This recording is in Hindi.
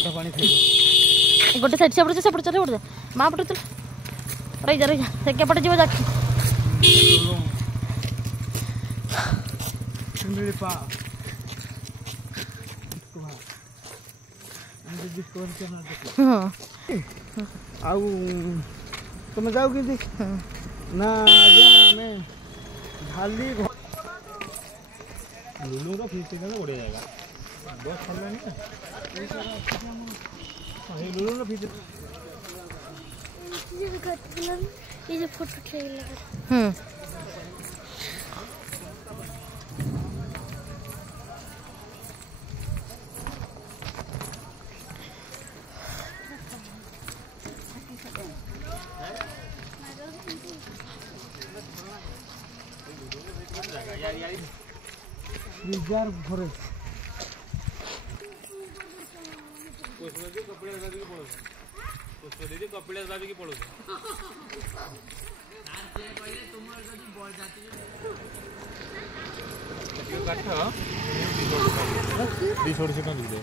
कटा पानी खाइबो गोटे साइड से पड़ चले पड़ मां पड़ चल रही जा से के पड़ जीव जा चिंबड़ी पा हम डिस्कवर करना देखो हां आउ तुम जाओ कि ना आज्ञा हमें ढाली लुलू का फीस देना उड़े जाएगा बस चल रहा है ये लुलू का फीस ये जो फोटो ट्रेल लगा रिजर्व फॉरेस्ट कपिड़ा बाबी की पड़ो उसको दीदी कपिड़ा बाबी की पड़ो काठ 200 लिख दे